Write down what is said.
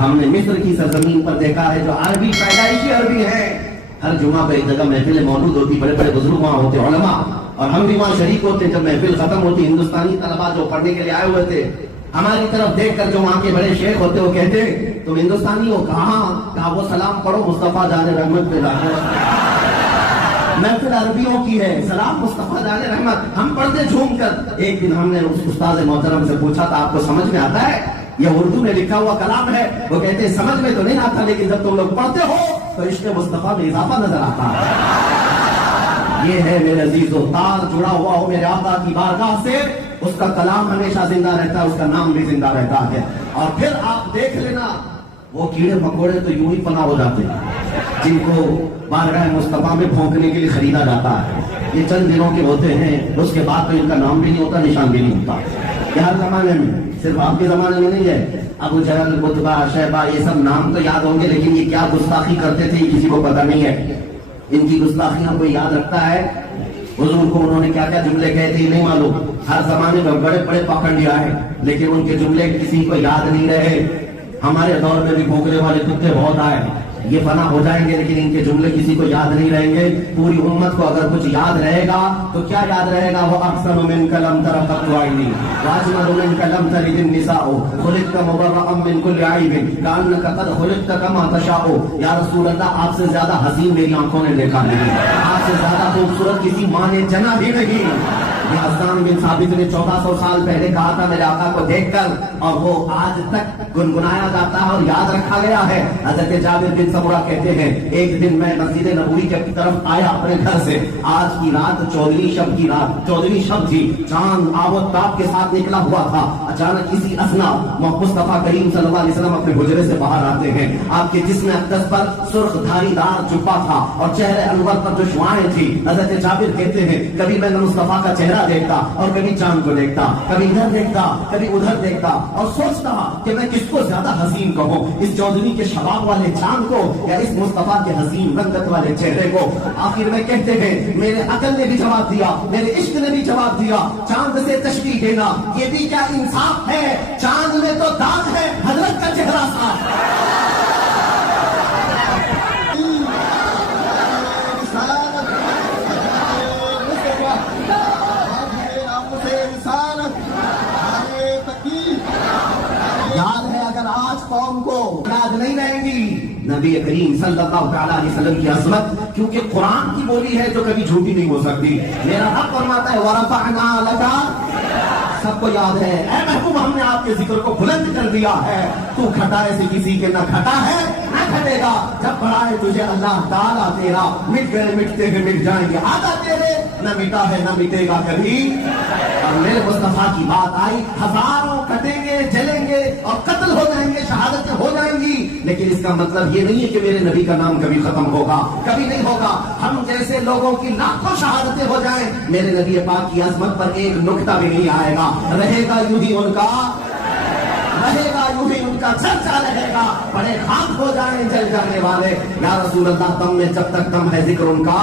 ہم نے مصر کی سرزمین پر دیکھا ہے جو عربی پیدائشی عربی ہے، ہر جمعہ پہ ایک جگہ محفل موجود ہوتی، بڑے بڑے بزرگ وہاں ہوتے، علماء، اور ہم بھی وہاں شریک ہوتے۔ جب محفل ختم ہوتی، ہندوستانی طلبا جو پڑھنے کے لیے آئے ہوئے تھے ہماری طرف دیکھ کر جو وہاں کے بڑے شیخ ہوتے وہ کہتے تم ہندوستانی ہو؟ کہا وہ سلام پڑھو مصطفیٰ جان رحمت پہ محفل عربیوں کی ہے، سلام مصطفیٰ جان رحمت، ہم پڑھتے جھوم کر۔ ایک دن ہم نے اس استاد محترم سے پوچھا تھا آپ کو سمجھ میں آتا ہے یہ اردو میں لکھا ہوا کلام ہے؟ وہ کہتے ہیں سمجھ میں تو نہیں آتا لیکن جب تم لوگ پڑھتے ہو تو عشق مصطفیٰ میں اضافہ نظر آتا ہے۔ یہ ہے میرے عزیزو، تار جڑا ہوا ہو میرے آقا کی بارگاہ سے، اس کا کلام ہمیشہ زندہ رہتا ہے، اس کا نام بھی زندہ رہتا ہے۔ اور پھر آپ دیکھ لینا وہ کیڑے مکوڑے تو یوں ہی پناہ ہو جاتے ہیں جن کو بارگاہ مصطفیٰ میں پھونکنے کے لیے خریدا جاتا ہے۔ یہ چند دنوں کے ہوتے ہیں، اس کے بعد تو ان کا نام بھی نہیں ہوتا، نشان بھی نہیں ہوتا۔ یہ ہر زمانے میں، صرف آپ کے زمانے میں نہیں ہے، ابو جہل، عتبہ، شیبہ، یہ سب نام تو یاد ہوں گے لیکن یہ کیا گستاخی کرتے تھے یہ کسی کو پتہ نہیں ہے۔ ان کی گستاخیاں کوئی یاد رکھتا ہے؟ حضور کو انہوں نے کیا کیا جملے کہے تھے نہیں معلوم، ہر زمانے میں بڑے بڑے پکڑیا ہے لیکن ان کے جملے کسی کو یاد نہیں رہے۔ ہمارے دور میں بھی بھونکنے والے کتے بہت آئے، یہ فنا ہو جائیں گے لیکن ان کے جملے کسی کو یاد نہیں رہیں گے۔ پوری امت کو اگر کچھ یاد رہے گا تو کیا یاد رہے گا؟ وہ احسن منک لم تر قط عینی واجمل منک لم تلد النساء خلقت مبرأ من کل عیب کأنک قد خلقت کما تشاء۔ یا رسول اللہ آپ سے زیادہ حسین میری آنکھوں نے دیکھا نہیں، آپ سے زیادہ خوبصورت کسی ماں نے جنا بھی نہیں۔ یہ حسان بن ثابت نے 1400 سال پہلے کہا تھا میرے آقا کو دیکھ کر، اور وہ آج تک گنگنایا جاتا ہے اور یاد رکھا گیا ہے۔ حضرت جابر بن سمرہ کہتے ہیں ایک دن میں مسجد نبوی کی طرف آیا اپنے گھر سے، آج کی رات 14ویں شب کی رات، 14ویں شب تھی، چاند آب و تاب کے ساتھ نکلا ہوا تھا۔ اچانک کسی اسنا مصطفیٰ کریم صلی اللہ علیہ وسلم اپنے حجرے سے باہر آتے ہیں، آپ کے جسم اقدس پر سرخ دھاری دار جبہ تھا اور چہرے انور پر جو شعاعیں تھی۔ حضرت جابر کہتے ہیں کبھی میں نے مصطفیٰ کا چہرہ دیکھتا اور کبھی چاند کو دیکھتا، کبھی ادھر دیکھتا کبھی ادھر دیکھتا اور سوچتا کہ میں کس کو زیادہ حسین کہوں، اس 14ویں کے شباب والے چاند کو یا اس مصطفیٰ کے حسین رنگت والے چہرے کو۔ آخر میں کہتے ہیں میرے عقل نے بھی جواب دیا، میرے عشق نے بھی جواب دیا، چاند سے تشبیہ دینا یہ بھی کیا انصاف ہے؟ چاند میں تو داغ ہے، حضرت کا چہرہ صاف۔ یاد ہے اگر آج قوم کو یاد نہیں رہیں گی نبی کریم صلی اللہ تعالیٰ علیہ وسلم کی عظمت، کیونکہ قرآن کی بولی ہے جو کبھی جھوٹی نہیں ہو سکتی۔ میرا رب فرماتا ہے وَرَفَعْنَا لَكَ، سب کو یاد ہے اے محبوب ہم نے آپ کے ذکر کو بلند کر دیا ہے، تو کھٹائے سے کسی کے نہ کھٹا ہے نہ کھٹے گا، جب بڑھائے تجھے اللہ تعالیٰ تیرا، مٹ گئے مٹتے ہیں مٹ جائیں گے آقا تیرے، نہ مٹا ہے نہ مٹے گا کبھی۔ اور میرے مصطفیٰ کی بات آئی، ہزاروں کٹیں گے جلیں گے اور قتل ہو جائیں گے، شہادتیں ہو جائیں گی، لیکن اس کا مطلب یہ نہیں ہے کہ میرے نبی کا نام کبھی ختم ہوگا، کبھی نہیں ہوگا۔ ہم جیسے لوگوں کی لاکھوں شہادتیں ہو جائیں، میرے نبی پاک کی عظمت پر ایک نقطہ بھی نہیں آئے گا، رہے گا یوں ہی ان کا، رہے گا یوں ہی ان کا چرچا رہے گا، بڑے خاک ہو جائیں جل جانے والے۔ یا رسول اللہ تم میں جب تک کم ہے ذکر ان کا